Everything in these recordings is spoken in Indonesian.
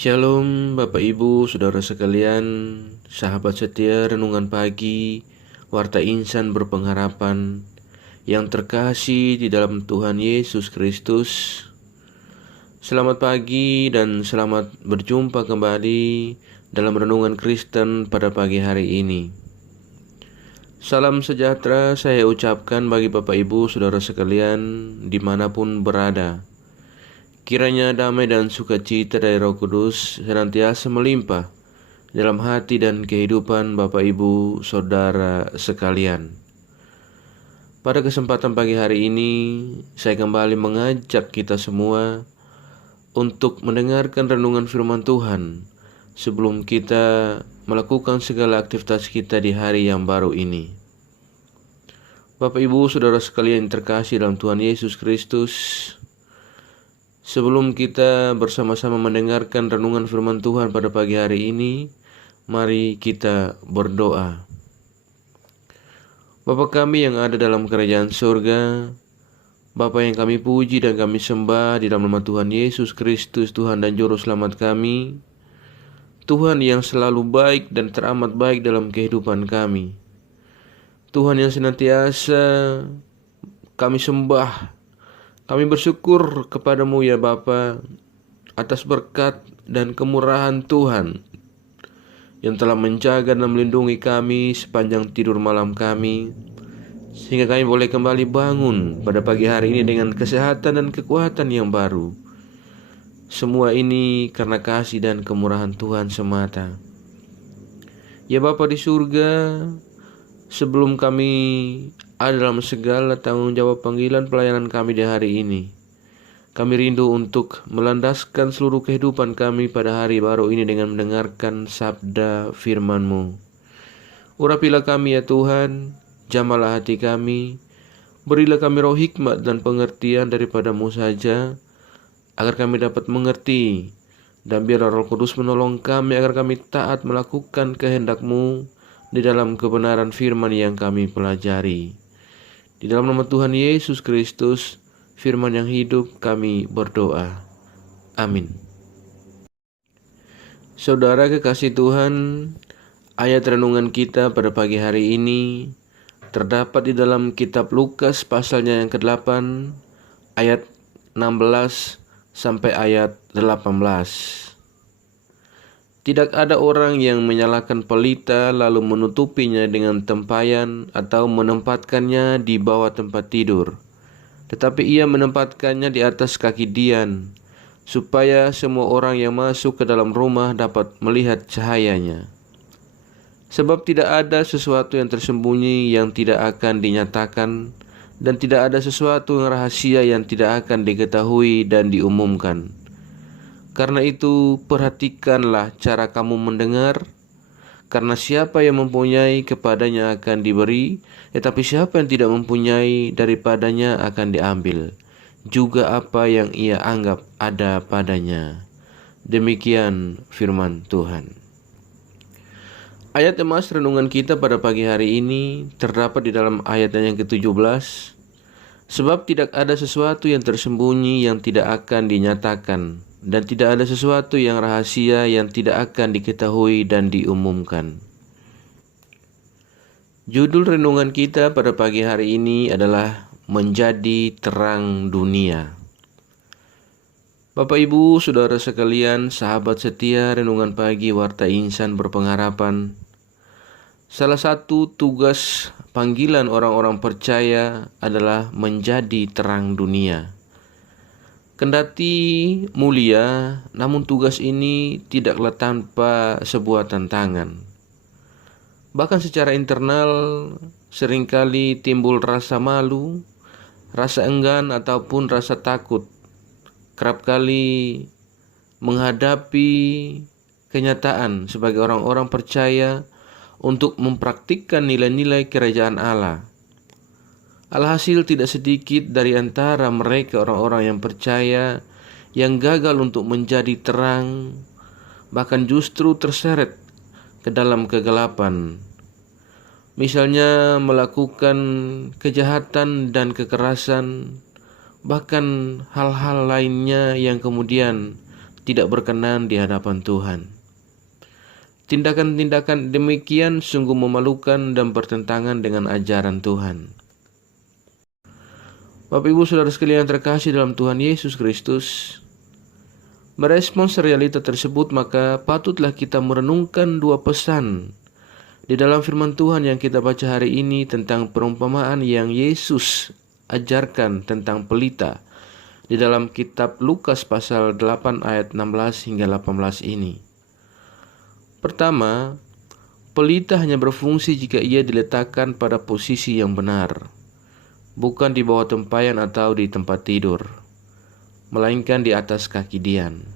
Shalom Bapak Ibu, Saudara sekalian, sahabat setia Renungan Pagi, Warta Insan Berpengharapan, yang terkasih di dalam Tuhan Yesus Kristus. Selamat pagi dan selamat berjumpa kembali dalam Renungan Kristen pada pagi hari ini. Salam sejahtera saya ucapkan bagi Bapak Ibu, Saudara sekalian, dimanapun berada. Kiranya damai dan sukacita dari Roh Kudus senantiasa melimpah dalam hati dan kehidupan Bapak Ibu Saudara sekalian. Pada kesempatan pagi hari ini, saya kembali mengajak kita semua untuk mendengarkan renungan firman Tuhan sebelum kita melakukan segala aktivitas kita di hari yang baru ini. Bapak Ibu Saudara sekalian terkasih dalam Tuhan Yesus Kristus, sebelum kita bersama-sama mendengarkan renungan firman Tuhan pada pagi hari ini, mari kita berdoa. Bapa kami yang ada dalam kerajaan surga, Bapa yang kami puji dan kami sembah di dalam nama Tuhan Yesus Kristus, Tuhan dan Juru Selamat kami, Tuhan yang selalu baik dan teramat baik dalam kehidupan kami, Tuhan yang senantiasa kami sembah. Kami bersyukur kepadamu ya Bapa atas berkat dan kemurahan Tuhan yang telah menjaga dan melindungi kami sepanjang tidur malam kami, sehingga kami boleh kembali bangun pada pagi hari ini dengan kesehatan dan kekuatan yang baru. Semua ini karena kasih dan kemurahan Tuhan semata. Ya Bapa di surga, sebelum kami ada dalam segala tanggung jawab panggilan pelayanan kami di hari ini, kami rindu untuk melandaskan seluruh kehidupan kami pada hari baru ini dengan mendengarkan sabda firman-Mu. Urapilah kami ya Tuhan, jamalah hati kami, berilah kami roh hikmat dan pengertian daripada-Mu saja, agar kami dapat mengerti, dan biarlah Roh Kudus menolong kami agar kami taat melakukan kehendak-Mu di dalam kebenaran firman yang kami pelajari. Di dalam nama Tuhan Yesus Kristus, firman yang hidup, kami berdoa. Amin. Saudara kekasih Tuhan, ayat renungan kita pada pagi hari ini terdapat di dalam kitab Lukas pasalnya yang ke-8, ayat 16 sampai ayat 18. Tidak ada orang yang menyalakan pelita lalu menutupinya dengan tempayan atau menempatkannya di bawah tempat tidur. Tetapi ia menempatkannya di atas kaki dian, supaya semua orang yang masuk ke dalam rumah dapat melihat cahayanya. Sebab tidak ada sesuatu yang tersembunyi yang tidak akan dinyatakan, dan tidak ada sesuatu yang rahasia yang tidak akan diketahui dan diumumkan. Karena itu, perhatikanlah cara kamu mendengar, karena siapa yang mempunyai kepadanya akan diberi, tetapi siapa yang tidak mempunyai daripadanya akan diambil juga apa yang ia anggap ada padanya. Demikian firman Tuhan. Ayat emas renungan kita pada pagi hari ini terdapat di dalam ayat yang ke-17. Sebab tidak ada sesuatu yang tersembunyi yang tidak akan dinyatakan, dan tidak ada sesuatu yang rahasia yang tidak akan diketahui dan diumumkan. Judul renungan kita pada pagi hari ini adalah Menjadi Terang Dunia. Bapak Ibu, Saudara sekalian, sahabat setia Renungan Pagi Warta Insan Berpengharapan, salah satu tugas panggilan orang-orang percaya adalah menjadi terang dunia. Kendati mulia, namun tugas ini tidaklah tanpa sebuah tantangan. Bahkan secara internal seringkali timbul rasa malu, rasa enggan ataupun rasa takut kerap kali menghadapi kenyataan sebagai orang-orang percaya untuk mempraktikkan nilai-nilai kerajaan Allah. Alhasil tidak sedikit dari antara mereka orang-orang yang percaya yang gagal untuk menjadi terang, bahkan justru terseret ke dalam kegelapan. Misalnya melakukan kejahatan dan kekerasan, bahkan hal-hal lainnya yang kemudian tidak berkenan di hadapan Tuhan. Tindakan-tindakan demikian sungguh memalukan dan bertentangan dengan ajaran Tuhan. Bapak Ibu Saudara sekalian terkasih dalam Tuhan Yesus Kristus, merespons realita tersebut maka patutlah kita merenungkan dua pesan di dalam firman Tuhan yang kita baca hari ini tentang perumpamaan yang Yesus ajarkan tentang pelita di dalam kitab Lukas pasal 8 ayat 16 hingga 18 ini. Pertama, pelita hanya berfungsi jika ia diletakkan pada posisi yang benar, bukan di bawah tempayan atau di tempat tidur, melainkan di atas kaki Dian.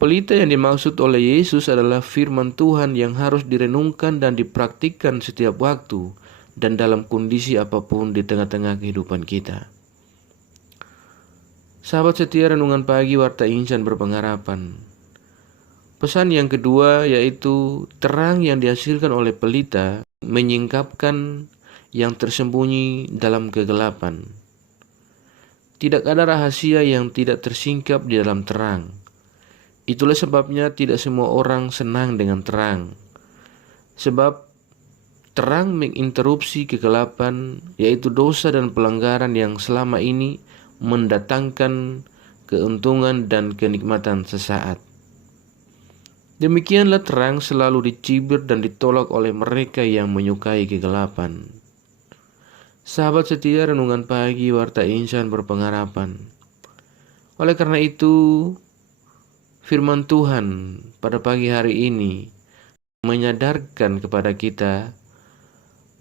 Pelita yang dimaksud oleh Yesus adalah firman Tuhan yang harus direnungkan dan dipraktikkan setiap waktu dan dalam kondisi apapun di tengah-tengah kehidupan kita. Sahabat setia Renungan Pagi Warta Insan Berpengharapan. Pesan yang kedua yaitu terang yang dihasilkan oleh pelita menyingkapkan yang tersembunyi dalam kegelapan. Tidak ada rahasia yang tidak tersingkap di dalam terang. Itulah sebabnya tidak semua orang senang dengan terang. Sebab terang menginterupsi kegelapan, yaitu dosa dan pelanggaran yang selama ini mendatangkan keuntungan dan kenikmatan sesaat. Demikianlah terang selalu dicibir dan ditolak oleh mereka yang menyukai kegelapan. Sahabat setia Renungan Pagi Warta Insan Berpengharapan. Oleh karena itu, firman Tuhan pada pagi hari ini menyadarkan kepada kita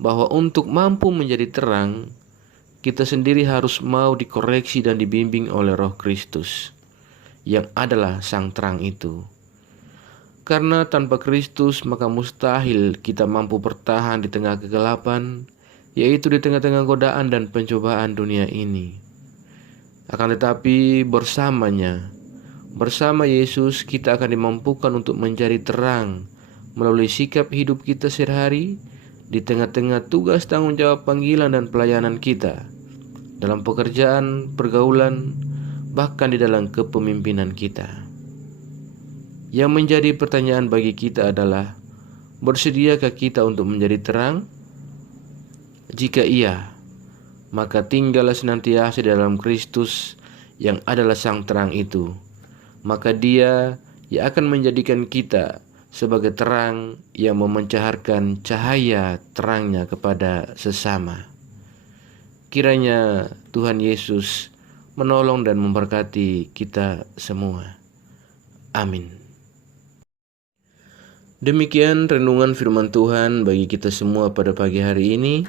bahwa untuk mampu menjadi terang, kita sendiri harus mau dikoreksi dan dibimbing oleh Roh Kristus, yang adalah sang terang itu. Karena tanpa Kristus maka mustahil kita mampu bertahan di tengah kegelapan, yaitu di tengah-tengah godaan dan pencobaan dunia ini. Akan tetapi bersama Yesus kita akan dimampukan untuk menjadi terang melalui sikap hidup kita sehari-hari di tengah-tengah tugas tanggung jawab panggilan dan pelayanan kita, dalam pekerjaan, pergaulan, bahkan di dalam kepemimpinan kita. Yang menjadi pertanyaan bagi kita adalah, bersediakah kita untuk menjadi terang? Jika iya, maka tinggallah senantiasa di dalam Kristus yang adalah sang terang itu. Maka Dia yang akan menjadikan kita sebagai terang yang memancarkan cahaya terangnya kepada sesama. Kiranya Tuhan Yesus menolong dan memberkati kita semua. Amin. Demikian renungan firman Tuhan bagi kita semua pada pagi hari ini.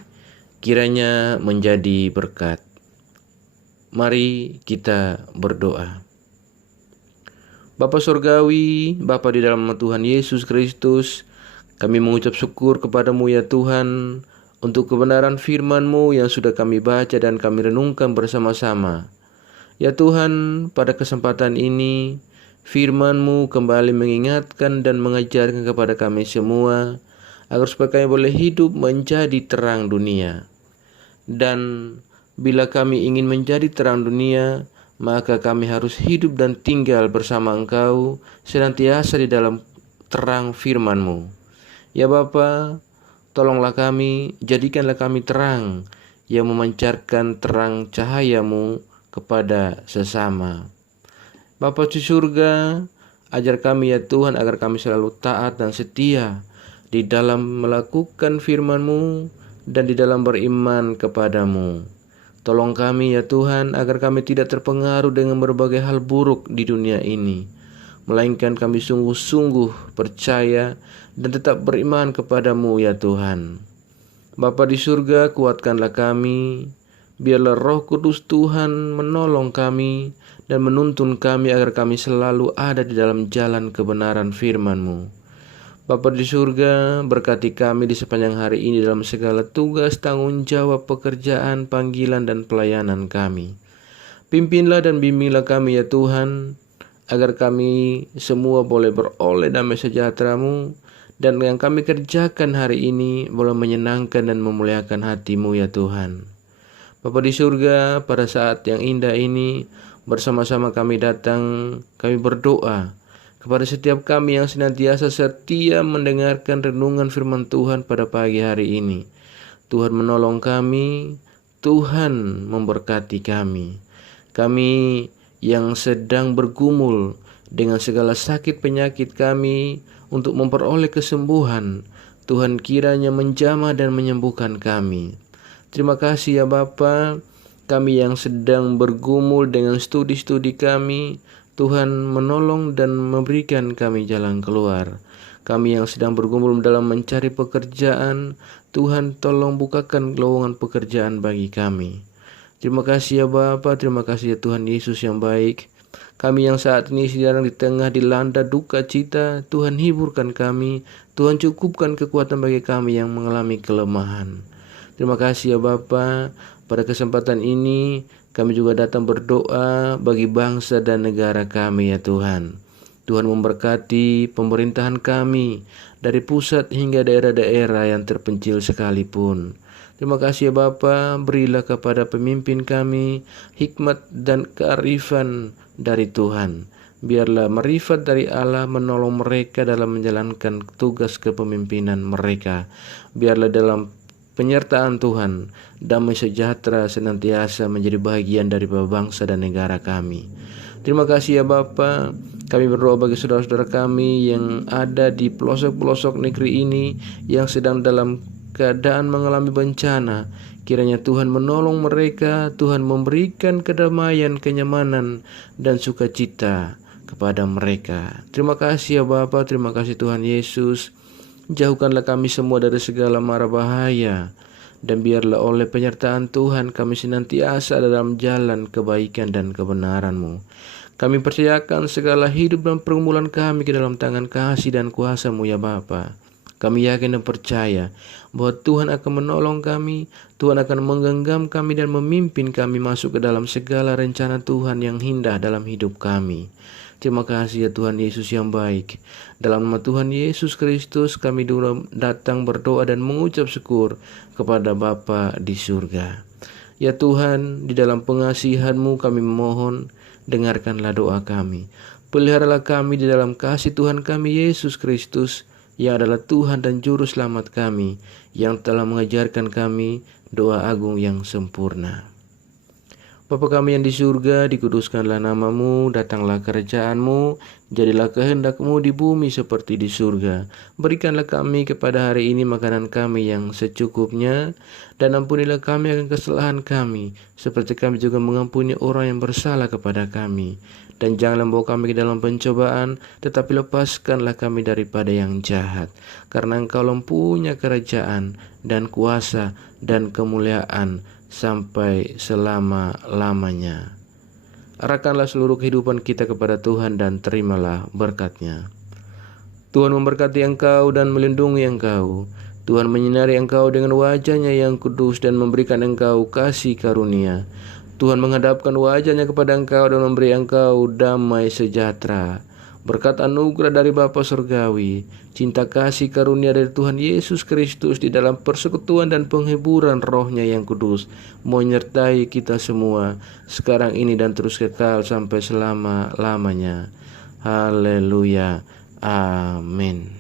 Kiranya menjadi berkat. Mari kita berdoa. Bapa Surgawi, Bapa di dalam Tuhan Yesus Kristus, kami mengucap syukur kepadamu ya Tuhan, untuk kebenaran firman-Mu yang sudah kami baca dan kami renungkan bersama-sama. Ya Tuhan, pada kesempatan ini, firman-Mu kembali mengingatkan dan mengajarkan kepada kami semua, agar supaya kami boleh hidup menjadi terang dunia. Dan bila kami ingin menjadi terang dunia, maka kami harus hidup dan tinggal bersama Engkau senantiasa di dalam terang firman-Mu. Ya Bapa, tolonglah kami, jadikanlah kami terang yang memancarkan terang cahaya-Mu kepada sesama. Bapa di surga, ajar kami ya Tuhan agar kami selalu taat dan setia di dalam melakukan firman-Mu dan di dalam beriman kepadamu. Tolong kami ya Tuhan agar kami tidak terpengaruh dengan berbagai hal buruk di dunia ini, melainkan kami sungguh-sungguh percaya dan tetap beriman kepadamu ya Tuhan. Bapa di surga, kuatkanlah kami, biarlah Roh Kudus Tuhan menolong kami dan menuntun kami agar kami selalu ada di dalam jalan kebenaran firman-Mu. Bapa di surga, berkati kami di sepanjang hari ini dalam segala tugas, tanggung jawab, pekerjaan, panggilan, dan pelayanan kami. Pimpinlah dan bimbinglah kami ya Tuhan, agar kami semua boleh beroleh damai sejahtera-Mu, dan yang kami kerjakan hari ini boleh menyenangkan dan memuliakan hati-Mu ya Tuhan. Bapa di surga, pada saat yang indah ini, bersama-sama kami datang, kami berdoa kepada setiap kami yang senantiasa setia mendengarkan renungan firman Tuhan pada pagi hari ini. Tuhan menolong kami, Tuhan memberkati kami. Kami yang sedang bergumul dengan segala sakit penyakit kami untuk memperoleh kesembuhan, Tuhan kiranya menjamah dan menyembuhkan kami. Terima kasih ya Bapa, kami yang sedang bergumul dengan studi-studi kami, Tuhan menolong dan memberikan kami jalan keluar. Kami yang sedang bergumul dalam mencari pekerjaan, Tuhan tolong bukakan lowongan pekerjaan bagi kami. Terima kasih ya Bapa, terima kasih ya Tuhan Yesus yang baik. Kami yang saat ini sedang di tengah dilanda duka cita, Tuhan hiburkan kami, Tuhan cukupkan kekuatan bagi kami yang mengalami kelemahan. Terima kasih ya Bapa, pada kesempatan ini kami juga datang berdoa bagi bangsa dan negara kami ya Tuhan. Tuhan memberkati pemerintahan kami dari pusat hingga daerah-daerah yang terpencil sekalipun. Terima kasih ya Bapa, berilah kepada pemimpin kami hikmat dan kearifan dari Tuhan. Biarlah marifat dari Allah menolong mereka dalam menjalankan tugas kepemimpinan mereka. Biarlah dalam penyertaan Tuhan, damai sejahtera senantiasa menjadi bagian dari bangsa dan negara kami. Terima kasih ya Bapa. Kami berdoa bagi saudara-saudara kami yang ada di pelosok-pelosok negeri ini yang sedang dalam keadaan mengalami bencana. Kiranya Tuhan menolong mereka, Tuhan memberikan kedamaian, kenyamanan, dan sukacita kepada mereka. Terima kasih ya Bapa, terima kasih Tuhan Yesus. Jauhkanlah kami semua dari segala mara bahaya, dan biarlah oleh penyertaan Tuhan kami senantiasa dalam jalan kebaikan dan kebenaran-Mu. Kami percayakan segala hidup dan pergumulan kami ke dalam tangan kasih dan kuasa-Mu ya Bapa. Kami yakin dan percaya bahwa Tuhan akan menolong kami, Tuhan akan menggenggam kami dan memimpin kami masuk ke dalam segala rencana Tuhan yang indah dalam hidup kami. Terima kasih ya Tuhan Yesus yang baik. Dalam nama Tuhan Yesus Kristus kami datang berdoa dan mengucap syukur kepada Bapa di surga. Ya Tuhan, di dalam pengasihan-Mu kami memohon, dengarkanlah doa kami. Peliharalah kami di dalam kasih Tuhan kami Yesus Kristus, yang adalah Tuhan dan Juru Selamat kami, yang telah mengajarkan kami doa agung yang sempurna. Bapa kami yang di surga, dikuduskanlah nama-Mu, datanglah kerajaan-Mu, jadilah kehendak-Mu di bumi seperti di surga. Berikanlah kami kepada hari ini makanan kami yang secukupnya, dan ampunilah kami akan kesalahan kami, seperti kami juga mengampuni orang yang bersalah kepada kami. Dan janganlah membawa kami ke dalam pencobaan, tetapi lepaskanlah kami daripada yang jahat. Karena Engkau mempunyai kerajaan dan kuasa dan kemuliaan sampai selama-lamanya. Arahkanlah seluruh kehidupan kita kepada Tuhan dan terimalah berkat-Nya. Tuhan memberkati engkau dan melindungi engkau. Tuhan menyinari engkau dengan wajah-Nya yang kudus dan memberikan engkau kasih karunia. Tuhan menghadapkan wajah-Nya kepada engkau dan memberi engkau damai sejahtera. Berkat anugerah dari Bapa Surgawi, cinta kasih karunia dari Tuhan Yesus Kristus di dalam persekutuan dan penghiburan Roh-Nya yang kudus menyertai kita semua sekarang ini dan terus kekal sampai selama-lamanya. Haleluya. Amin.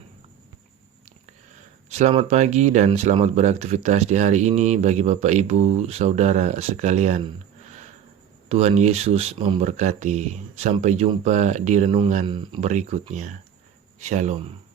Selamat pagi dan selamat beraktivitas di hari ini bagi Bapak Ibu Saudara sekalian. Tuhan Yesus memberkati. Sampai jumpa di renungan berikutnya. Shalom.